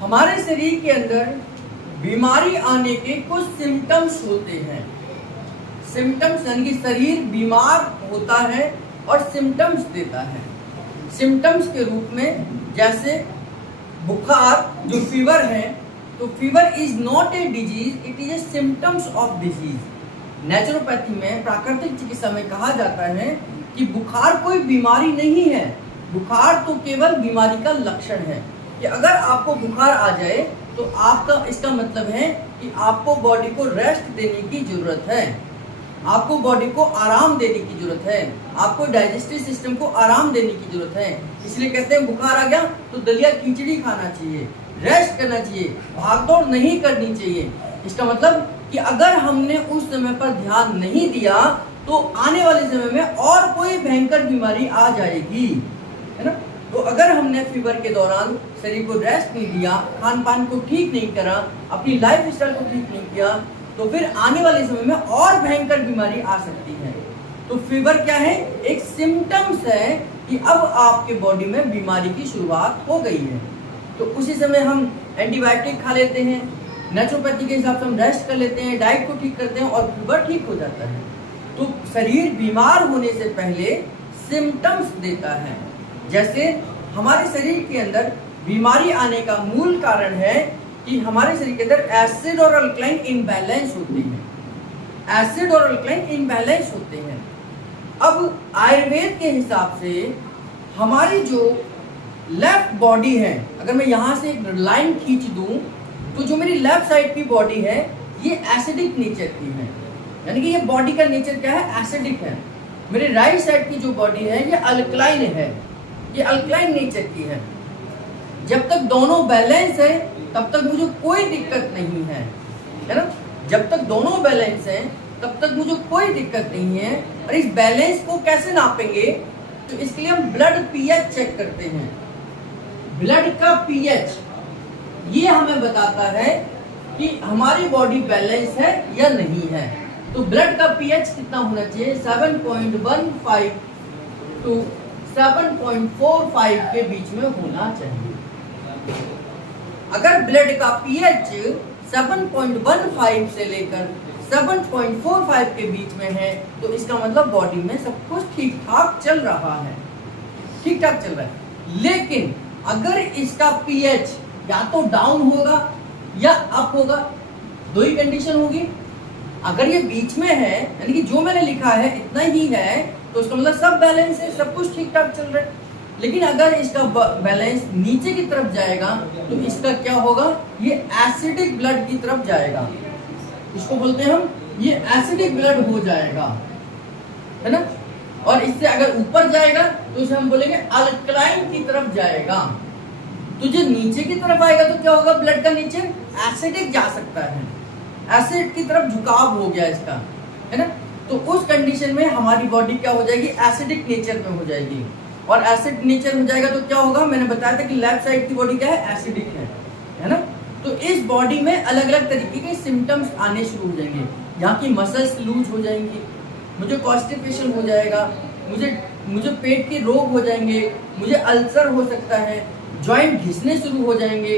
हमारे शरीर के अंदर बीमारी आने के कुछ सिम्टम्स होते हैं। सिम्टम्स यानी कि शरीर बीमार होता है और सिम्टम्स देता है। सिम्टम्स के रूप में जैसे बुखार, जो फीवर है, तो fever is not a disease, it is a symptoms of disease. Naturopathy में, प्राकृतिक चिकित्सा में कहा जाता है कि बुखार कोई बीमारी नहीं है, बुखार तो केवल बीमारी का लक्षण है। कि अगर आपको बुखार आ जाए तो आपका इसका मतलब है कि आपको बॉडी को रेस्ट देने की जरूरत है, आपको बॉडी को आराम देने की जरूरत है, आपको डाइजेस्टिव सिस्टम को आराम देने की जरूरत है। इसलिए कहते हैं बुखार आ गया तो दलिया खिचड़ी खाना चाहिए, रेस्ट करना चाहिए, भागदौड़ नहीं करनी चाहिए। इसका मतलब कि अगर हमने उस समय पर ध्यान नहीं दिया तो आने वाले समय में और कोई भयंकर बीमारी आ जाएगी, है ना। तो अगर हमने फीवर के दौरान शरीर को रेस्ट नहीं दिया, खान पान को ठीक नहीं करा, अपनी लाइफ स्टाइल को ठीक नहीं किया, तो फिर आने वाले समय में और भयंकर बीमारी आ सकती है। तो फीवर क्या है? एक सिम्टम्स है कि अब आपके बॉडी में बीमारी की शुरुआत हो गई है। तो उसी समय हम एंटीबायोटिक खा लेते हैं, नेचुरोपैथी के हिसाब से हम रेस्ट कर लेते हैं, डाइट को ठीक करते हैं और फीवर ठीक हो जाता है। तो शरीर बीमार होने से पहले सिम्टम्स देता है। जैसे हमारे शरीर के अंदर बीमारी आने का मूल कारण है कि हमारे शरीर के अंदर एसिड और अल्कलाइन इम्बैलेंस होते हैं, एसिड और अल्कलाइन इम्बैलेंस होते हैं। अब आयुर्वेद के हिसाब से हमारी जो लेफ्ट बॉडी है, अगर मैं यहाँ से एक लाइन खींच दूं तो जो मेरी लेफ्ट साइड की बॉडी है ये एसिडिक नेचर की है, यानी कि ये बॉडी का नेचर क्या है? एसिडिक है। मेरी राइट साइड की जो बॉडी है ये अल्कलाइन है, ये अल्कलाइन नेचर की है। जब तक दोनों बैलेंस है तब तक मुझे कोई दिक्कत नहीं है, है ना। जब तक दोनों बैलेंस है तब तक मुझे कोई दिक्कत नहीं है। और इस बैलेंस को कैसे नापेंगे? तो इसके लिए हम ब्लड पीएच चेक करते हैं। ब्लड का पीएच ये हमें बताता है कि हमारी बॉडी बैलेंस है या नहीं है। तो ब्लड का पीएच कितना होना चाहिए? 7.15 टू 7.45 के बीच में होना चाहिए। अगर ब्लड का पीएच 7.15 से लेकर 7.45 के बीच में है तो इसका मतलब बॉडी में सब कुछ ठीक ठाक चल रहा है, ठीक ठाक चल रहा है। लेकिन अगर इसका पीएच या तो डाउन होगा या अप होगा, दो ही कंडीशन होगी। अगर ये बीच में है यानी कि जो मैंने लिखा है इतना ही है तो उसका मतलब सब बैलेंस है, सब कुछ ठीक ठाक चल रहा है। लेकिन अगर इसका बैलेंस नीचे की तरफ जाएगा तो इसका क्या होगा? ये एसिडिक ब्लड की तरफ जाएगा। इसको बोलते हैं हम, ये एसिडिक ब्लड हो जाएगा, है ना। और इससे अगर ऊपर जाएगा तो इसे हम बोलेंगे अल्कलाइन की तरफ जाएगा। तो जो नीचे की तरफ आएगा तो क्या होगा? ब्लड का नीचे एसिडिक जा सकता है, एसिड की तरफ झुकाव हो गया इसका, है ना। तो उस कंडीशन में हमारी बॉडी क्या हो जाएगी? एसिडिक नेचर में हो जाएगी। और एसिड नेचर हो जाएगा तो क्या होगा? मैंने बताया था कि लेफ्ट साइड की बॉडी क्या है? एसिडिक है ना। तो इस बॉडी में अलग अलग तरीके के सिम्टम्स आने शुरू हो जाएंगे। यहाँ की मसल्स लूज हो जाएंगी, मुझे कॉन्स्टिपेशन हो जाएगा, मुझे पेट के रोग हो जाएंगे, मुझे अल्सर हो सकता है, जॉइंट घिसने शुरू हो जाएंगे,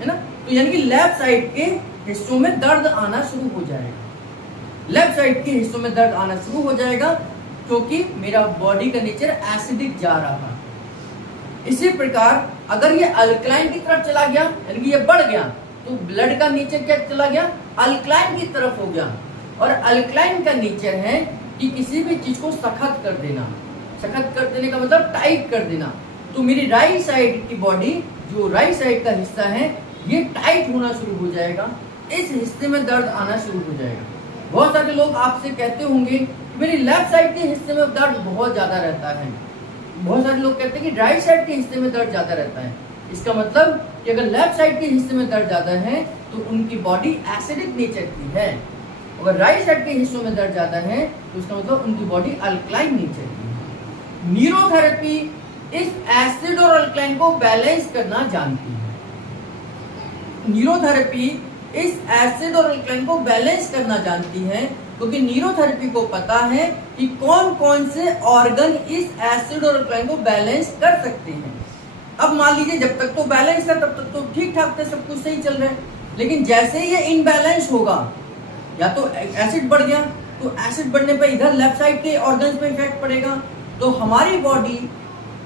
है ना। तो यानी कि लेफ्ट साइड के हिस्सों में दर्द आना शुरू हो जाएगा, लेफ्ट साइड के हिस्सों में दर्द आना शुरू हो जाएगा क्योंकि मेरा बॉडी का नेचर एसिडिक जा रहा है। इसी प्रकार अगर ये अल्कलाइन की तरफ चला गया यानी कि ये बढ़ गया तो ब्लड का नेचर क्या चला गया? अल्कलाइन की तरफ हो गया। और अल्कलाइन का नेचर है कि किसी भी चीज को सख्त कर देना, सख्त कर देने का मतलब टाइट कर देना। तो मेरी राइट साइड की बॉडी, जो राइट साइड का हिस्सा है, ये टाइट होना शुरू हो जाएगा, इस हिस्से में दर्द आना शुरू हो जाएगा। बहुत सारे लोग आपसे कहते होंगे कि मेरी लेफ्ट साइड के हिस्से में दर्द बहुत ज्यादा रहता है। बहुत सारे लोग कहते हैं कि राइट साइड के हिस्से में दर्द ज्यादा रहता है। इसका मतलब कि अगर लेफ्ट साइड के हिस्से में दर्द ज्यादा है तो उनकी बॉडी एसिडिक नेचर की है। अगर राइट साइड के हिस्सों में दर्द ज्यादा है तो इसका मतलब उनकी बॉडी अल्कलाइन नेचर की है। न्यूरोथेरेपी इस एसिड और अल्कलाइन को बैलेंस करना जानती है। न्यूरोथेरेपी इस एसिड और अल्कलाइन को बैलेंस करना जानती है क्योंकि न्यूरोथेरेपी को पता है कि कौन कौन से ऑर्गन इस एसिड और अल्कलाइन को बैलेंस कर सकते हैं। अब मान लीजिए जब तक तो बैलेंस है तब तक तो ठीक ठाक थे, सब कुछ सही चल रहा है, लेकिन जैसे ही ये इनबैलेंस होगा, या तो एसिड बढ़ गया, तो एसिड बढ़ने पे इधर लेफ्ट साइड के ऑर्गन्स पे इफेक्ट पड़ेगा, तो हमारी बॉडी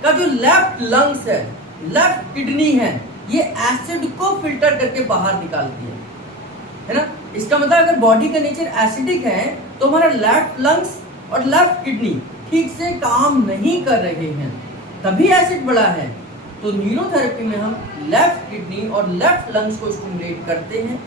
का जो लेफ्ट लंग्स है, लेफ्ट किडनी है, ये एसिड को फिल्टर करके बाहर निकालती है ना। इसका मतलब अगर बॉडी का नेचर एसिडिक है तो हमारा लेफ्ट लंग्स और लेफ्ट किडनी ठीक से काम नहीं कर रहे हैं, तभी एसिड बढ़ा है। तो न्यूरोथेरेपी में हम लेफ्ट किडनी और लेफ्ट लंग्स को स्टिमुलेट करते हैं,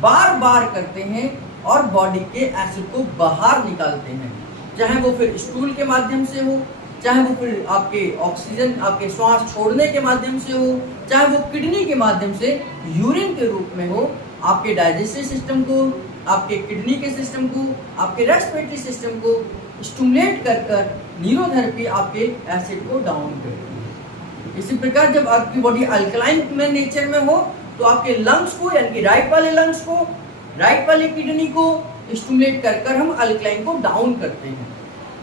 बार बार करते हैं, और बॉडी के एसिड को बाहर निकालते हैं, चाहे वो फिर स्टूल के माध्यम से हो, चाहे वो फिर आपके ऑक्सीजन, आपके श्वास छोड़ने के माध्यम से हो, चाहे वो किडनी के माध्यम से यूरिन के रूप में हो, आपके डाइजेस्टिव सिस्टम को, आपके किडनी के सिस्टम को, आपके रेस्पिरेटरी सिस्टम को स्टिमुलेट कर कर न्यूरोथेरेपी आपके एसिड को डाउन करती है। इसी प्रकार जब आपकी बॉडी अल्कलाइन में नेचर में हो तो आपके लंग्स को, यानी कि राइट वाले लंग्स को, राइट वाले किडनी को स्टिमुलेट कर कर हम अल्कलाइन को डाउन करते हैं।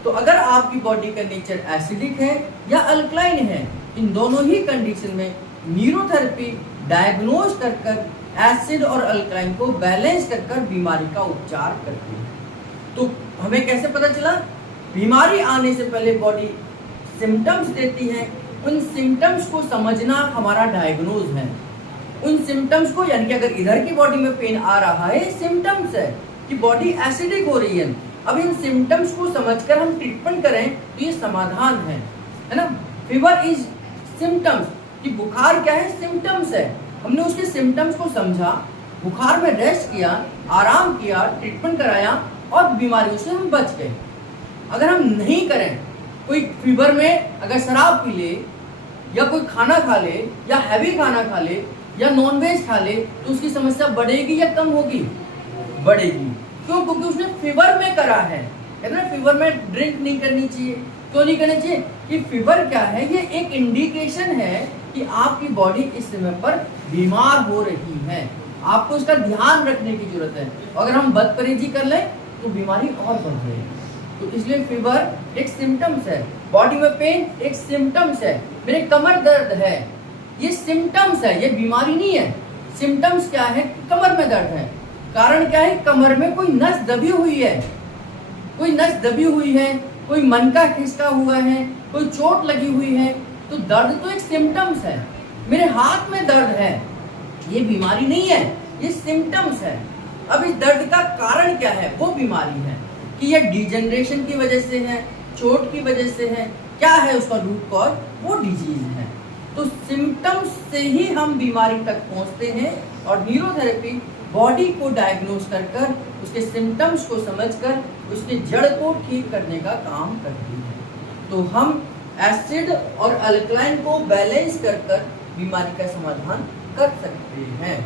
तो अगर आपकी बॉडी का नेचर एसिडिक है या अल्कलाइन है, इन दोनों ही कंडीशन में न्यूरोथेरेपी डायग्नोज कर कर एसिड और अल्कलाइन को बैलेंस कर कर बीमारी का उपचार करती है। तो हमें कैसे पता चला? बीमारी आने से पहले बॉडी सिम्टम्स देती है, उन सिम्टम्स को समझना हमारा डायग्नोज है। उन सिम्टम्स को, यानी कि अगर इधर की बॉडी में पेन आ रहा है, सिम्टम्स है कि बॉडी एसिडिक हो रही है, अब इन सिम्टम्स को समझकर हम ट्रीटमेंट करें तो ये समाधान है ना। फीवर इज सिम्टम्स, कि बुखार क्या है? सिम्टम्स है। हमने उसके सिम्टम्स को समझा, बुखार में रेस्ट किया, आराम किया, ट्रीटमेंट कराया और बीमारियों से हम बच गए। अगर हम नहीं करें, कोई फीवर में अगर शराब पी ले या कोई खाना खा ले या हैवी खाना खा ले या नॉनवेज खा ले, तो उसकी समस्या बढ़ेगी या कम होगी? बढ़ेगी। क्यों? क्योंकि उसने फीवर में करा है। कहते हैं फीवर में ड्रिंक नहीं करनी चाहिए। क्यों नहीं करनी चाहिए? कि फीवर क्या है? ये एक इंडिकेशन है कि आपकी बॉडी इस समय पर बीमार हो रही है, आपको इसका ध्यान रखने की जरूरत है। अगर हम बदपरहेजी कर लें तो बीमारी और बढ़ जाएगी। तो इसलिए फीवर एक सिम्टम्स है, बॉडी में पेन एक सिम्टम्स है, मेरे कमर दर्द है, ये सिम्टम्स है, ये बीमारी नहीं है। सिम्टम्स क्या है? कमर में दर्द है। कारण क्या है? कमर में कोई नस दबी हुई है, कोई नस दबी हुई है, कोई मनका खिसका हुआ है, कोई चोट लगी हुई है, तो दर्द तो एक सिम्टम्स है। मेरे हाथ में दर्द है, ये बीमारी नहीं है, ये सिम्टम्स है। अब इस दर्द का कारण क्या है? वो बीमारी है कि ये डिजेनरेशन की वजह से है, चोट की वजह से है, क्या है उसका रूट कॉज? वो डिजीज है। तो सिम्टम्स से ही हम बीमारी तक पहुंचते हैं, और न्यूरोथेरेपी बॉडी को डायग्नोज कर कर, उसके सिम्टम्स को समझकर उसके जड़ को ठीक करने का काम करती है। तो हम एसिड और अल्कलाइन को बैलेंस कर कर बीमारी का समाधान कर सकते हैं।